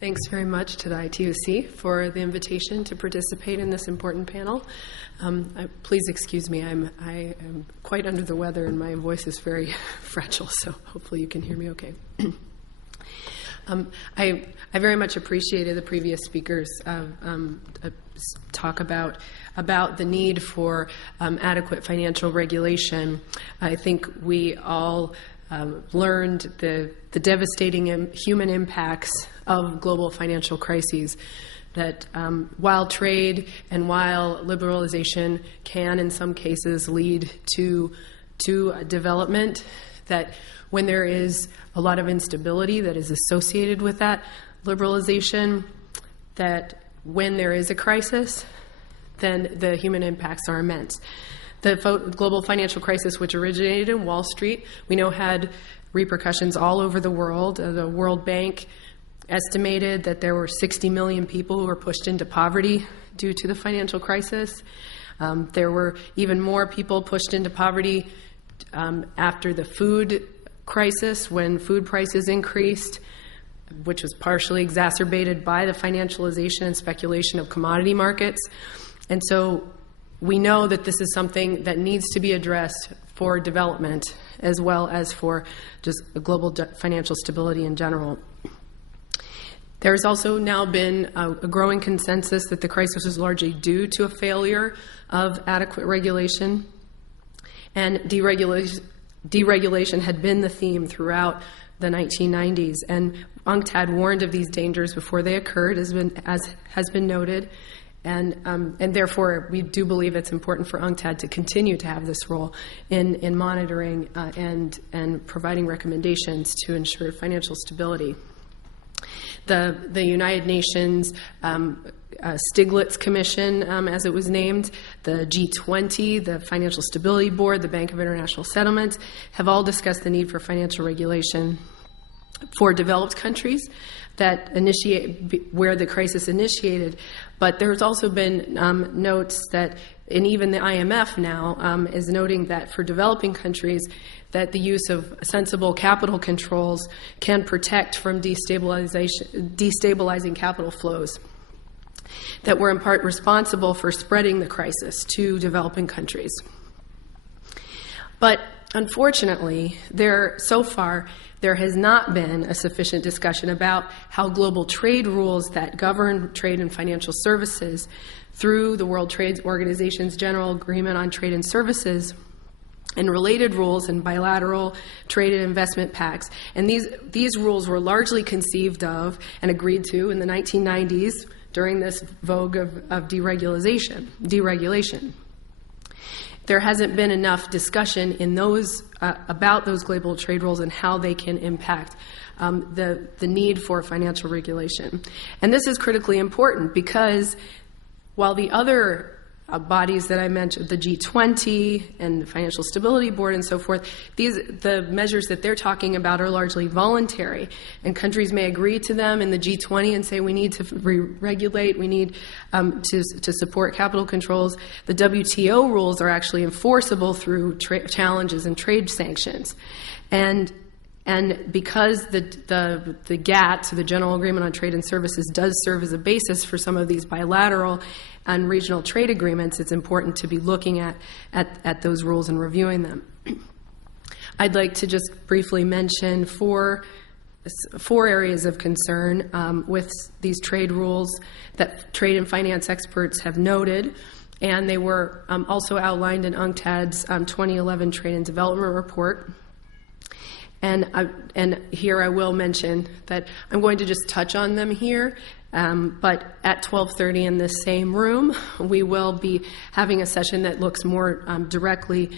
Thanks very much to the ITUC for the invitation to participate in this important panel. Please excuse me, I am quite under the weather and my voice is very fragile, so hopefully you can hear me okay. I very much appreciated the previous speakers' talk about the need for adequate financial regulation. I think we all learned the devastating human impacts of global financial crises, that while trade and while liberalization can in some cases lead to development, that when there is a lot of instability that is associated with that liberalization, that when there is a crisis, then the human impacts are immense. The global financial crisis, which originated in Wall Street, we know had repercussions all over the world. The World Bank estimated that there were 60 million people who were pushed into poverty due to the financial crisis. There were even more people pushed into poverty after the food crisis, when food prices increased, which was partially exacerbated by the financialization and speculation of commodity markets. And so we know that this is something that needs to be addressed for development as well as for just global financial stability in general. There's also now been a growing consensus that the crisis was largely due to a failure of adequate regulation, and deregulation had been the theme throughout the 1990s. And UNCTAD warned of these dangers before they occurred, as has been noted. And therefore, we do believe it's important for UNCTAD to continue to have this role in monitoring and providing recommendations to ensure financial stability. The United Nations Stiglitz Commission, as it was named, the G20, the Financial Stability Board, the Bank of International Settlements, have all discussed the need for financial regulation for developed countries that where the crisis initiated. But there's also been notes that, and even the IMF now is noting that for developing countries, that the use of sensible capital controls can protect from destabilizing capital flows that were in part responsible for spreading the crisis to developing countries. But unfortunately, so far, there has not been a sufficient discussion about how global trade rules that govern trade and financial services through the World Trade Organization's General Agreement on Trade and Services and related rules and bilateral trade and investment pacts. And these rules were largely conceived of and agreed to in the 1990s during this vogue of deregulation. There hasn't been enough discussion in those about those global trade rules and how they can impact the need for financial regulation. And this is critically important because while the other bodies that I mentioned, the G20 and the Financial Stability Board and so forth, the measures that they're talking about are largely voluntary, and countries may agree to them in the G20 and say we need to regulate, we need to support capital controls. The WTO rules are actually enforceable through challenges and trade sanctions. And because the GATT, so the General Agreement on Trade and Services, does serve as a basis for some of these bilateral and regional trade agreements, it's important to be looking at those rules and reviewing them. I'd like to just briefly mention four areas of concern with these trade rules that trade and finance experts have noted, and they were also outlined in UNCTAD's 2011 Trade and Development Report. And here I will mention that I'm going to just touch on them here, but at 12:30 in this same room, we will be having a session that looks more directly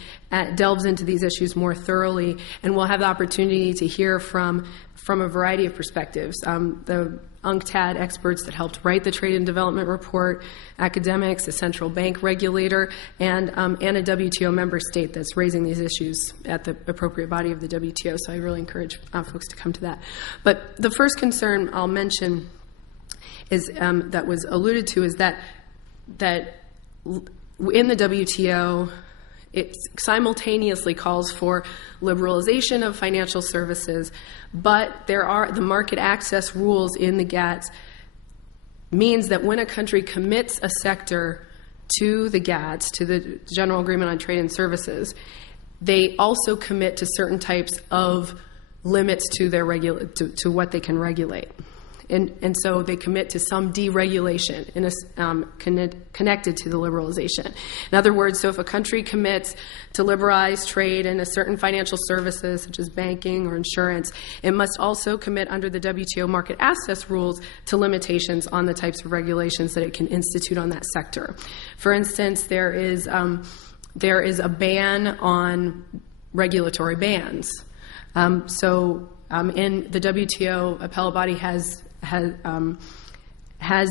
delves into these issues more thoroughly, and we'll have the opportunity to hear from a variety of perspectives. The UNCTAD experts that helped write the Trade and Development Report, academics, a central bank regulator, and a WTO member state that's raising these issues at the appropriate body of the WTO. So I really encourage folks to come to that. But the first concern I'll mention is that was alluded to is that in the WTO, It simultaneously calls for liberalization of financial services, but the market access rules in the GATS means that when a country commits a sector to the GATS, to the General Agreement on Trade and Services, they also commit to certain types of limits to their to what they can regulate. And so they commit to some deregulation connected to the liberalization. In other words, so if a country commits to liberalize trade in a certain financial services, such as banking or insurance, it must also commit under the WTO market access rules to limitations on the types of regulations that it can institute on that sector. For instance, there is a ban on regulatory bans. In the WTO, appellate body has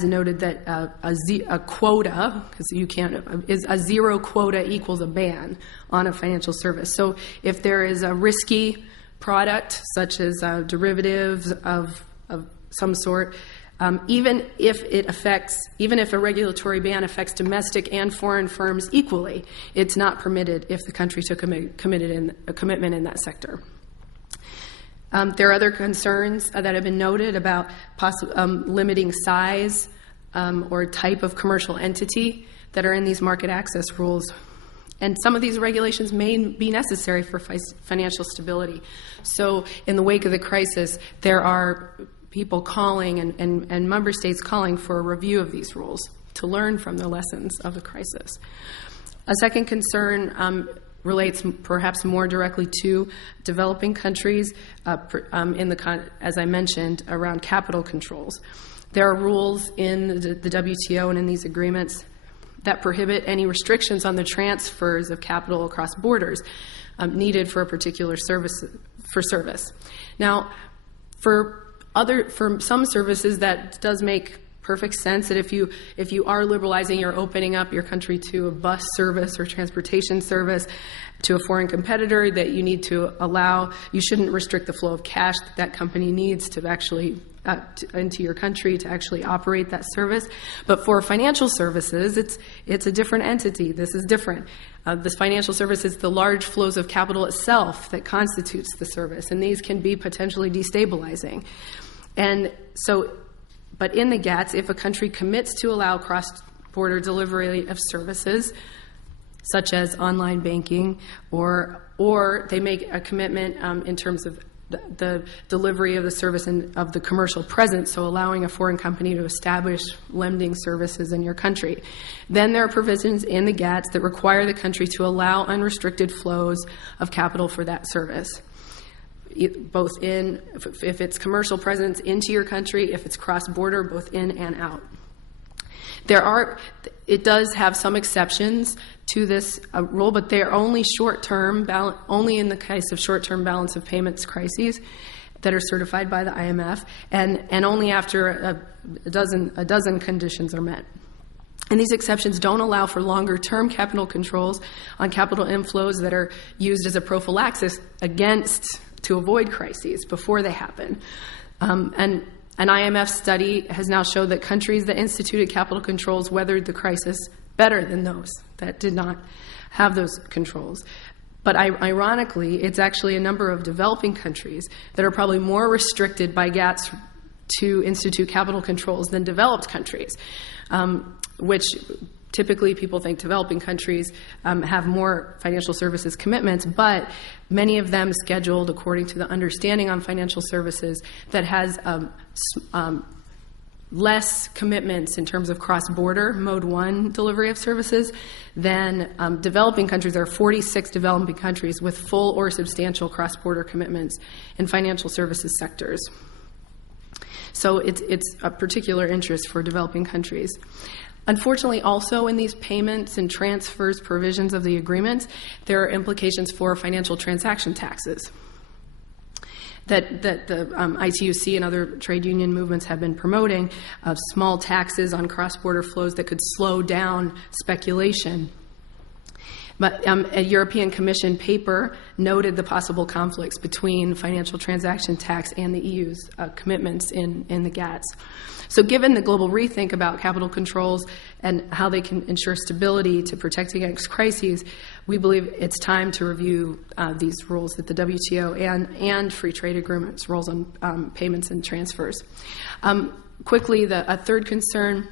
noted that a quota, because a zero quota equals a ban on a financial service. So if there is a risky product, such as derivatives of some sort, even if a regulatory ban affects domestic and foreign firms equally, it's not permitted if the country took a commitment in that sector. There are other concerns that have been noted about limiting size or type of commercial entity that are in these market access rules. And some of these regulations may be necessary for financial stability. So in the wake of the crisis, there are people calling and member states calling for a review of these rules to learn from the lessons of the crisis. A second concern relates perhaps more directly to developing countries, as I mentioned, around capital controls. There are rules in the WTO and in these agreements that prohibit any restrictions on the transfers of capital across borders needed for a particular service. Now, for some services, that does make perfect sense, that if you are liberalizing, you're opening up your country to a bus service or transportation service to a foreign competitor, that you need to you shouldn't restrict the flow of cash that company needs to actually into your country to actually operate that service. But for financial services, it's a different entity. This is different. This financial service is the large flows of capital itself that constitutes the service, and these can be potentially destabilizing. And so, but in the GATS, if a country commits to allow cross-border delivery of services, such as online banking, or they make a commitment in terms of the delivery of the service and of the commercial presence, so allowing a foreign company to establish lending services in your country, then there are provisions in the GATS that require the country to allow unrestricted flows of capital for that service, both if it's commercial presence into your country, if it's cross-border, both in and out. It does have some exceptions to this rule, but they're only short-term, only in the case of short-term balance of payments crises that are certified by the IMF, and only after a dozen conditions are met. And these exceptions don't allow for longer-term capital controls on capital inflows that are used as a prophylaxis to avoid crises before they happen. And an IMF study has now showed that countries that instituted capital controls weathered the crisis better than those that did not have those controls. But ironically, it's actually a number of developing countries that are probably more restricted by GATS to institute capital controls than developed countries, which typically people think developing countries have more financial services commitments, but many of them scheduled according to the understanding on financial services that has less commitments in terms of cross-border Mode 1 delivery of services than developing countries. There are 46 developing countries with full or substantial cross-border commitments in financial services sectors. So it's a particular interest for developing countries. Unfortunately, also in these payments and transfers provisions of the agreements, there are implications for financial transaction taxes that the ITUC and other trade union movements have been promoting, of small taxes on cross-border flows that could slow down speculation. But a European Commission paper noted the possible conflicts between financial transaction tax and the EU's commitments in the GATS. So given the global rethink about capital controls and how they can ensure stability to protect against crises, we believe it's time to review these rules that the WTO and free trade agreements rules on payments and transfers. Quickly, a third concern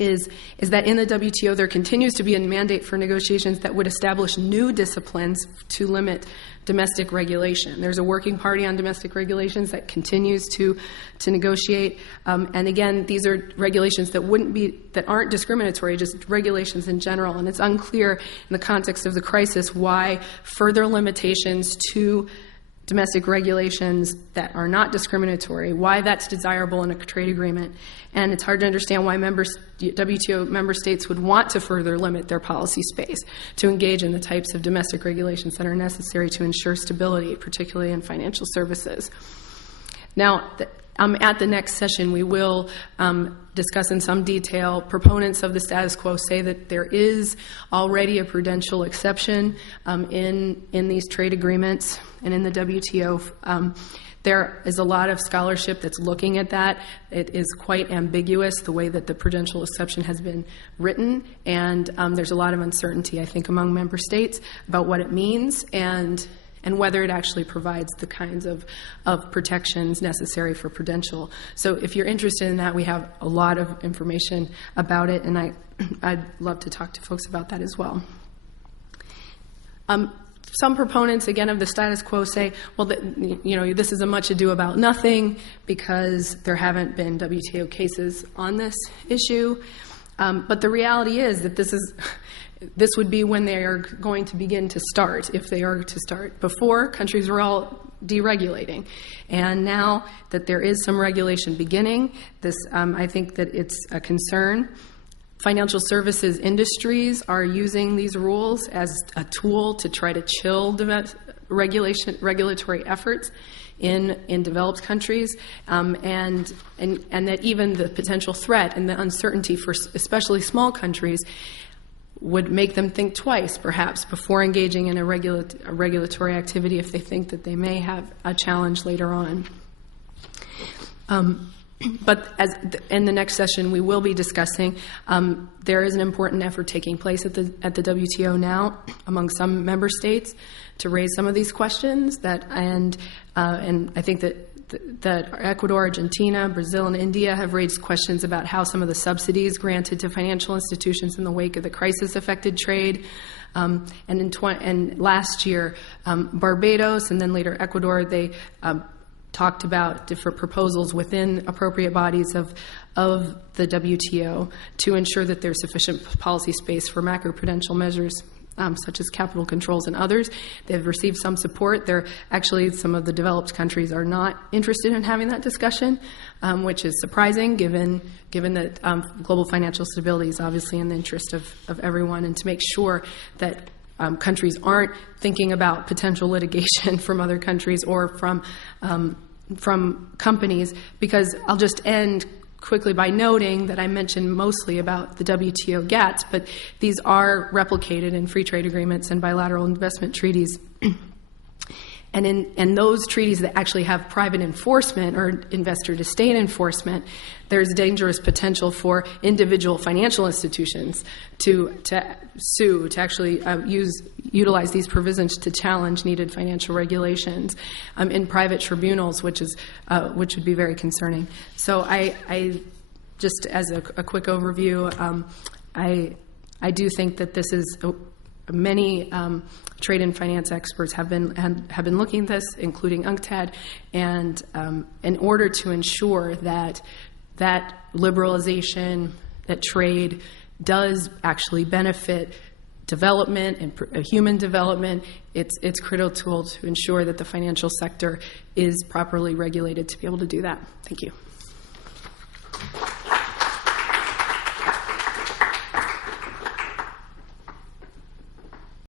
is that in the WTO there continues to be a mandate for negotiations that would establish new disciplines to limit domestic regulation. There's a working party on domestic regulations that continues to negotiate, and again, these are regulations that aren't discriminatory, just regulations in general. And it's unclear in the context of the crisis why further limitations to domestic regulations that are not discriminatory, why that's desirable in a trade agreement. And it's hard to understand why WTO member states would want to further limit their policy space to engage in the types of domestic regulations that are necessary to ensure stability, particularly in financial services. Now, at the next session, we will discuss in some detail. Proponents of the status quo say that there is already a prudential exception in these trade agreements and in the WTO. There is a lot of scholarship that's looking at that. It is quite ambiguous, the way that the prudential exception has been written, and there's a lot of uncertainty, I think, among member states about what it means and whether it actually provides the kinds of protections necessary for prudential. So if you're interested in that, we have a lot of information about it, and I'd love to talk to folks about that as well. Some proponents, again, of the status quo say, well, this is a much ado about nothing because there haven't been WTO cases on this issue. But the reality is that this would be when they are going to begin to start, if they are to start. Before, countries were all deregulating. And now that there is some regulation beginning, I think that it's a concern. Financial services industries are using these rules as a tool to try to chill regulatory efforts in developed countries, and that even the potential threat and the uncertainty for especially small countries would make them think twice, perhaps, before engaging in a regulatory activity if they think that they may have a challenge later on. But in the next session, we will be discussing, there is an important effort taking place at the WTO now among some member states to raise some of these questions, and I think that Ecuador, Argentina, Brazil, and India have raised questions about how some of the subsidies granted to financial institutions in the wake of the crisis affected trade. And last year, Barbados and then later Ecuador, they talked about different proposals within appropriate bodies of the WTO to ensure that there's sufficient policy space for macroprudential measures such as capital controls and others. They've received some support. Actually, some of the developed countries are not interested in having that discussion, which is surprising given that global financial stability is obviously in the interest of everyone, and to make sure that countries aren't thinking about potential litigation from other countries or from companies, because I'll just end quickly by noting that I mentioned mostly about the WTO GATS, but these are replicated in free trade agreements and bilateral investment treaties. And in those treaties that actually have private enforcement or investor-to-state enforcement, there's dangerous potential for individual financial institutions to sue, to actually utilize these provisions to challenge needed financial regulations in private tribunals, which would be very concerning. So I just as a quick overview, I do think that this is many trade and finance experts have been looking at this, including UNCTAD, and in order to ensure that liberalization, that trade does actually benefit development and human development, it's critical to ensure that the financial sector is properly regulated to be able to do that. Thank you.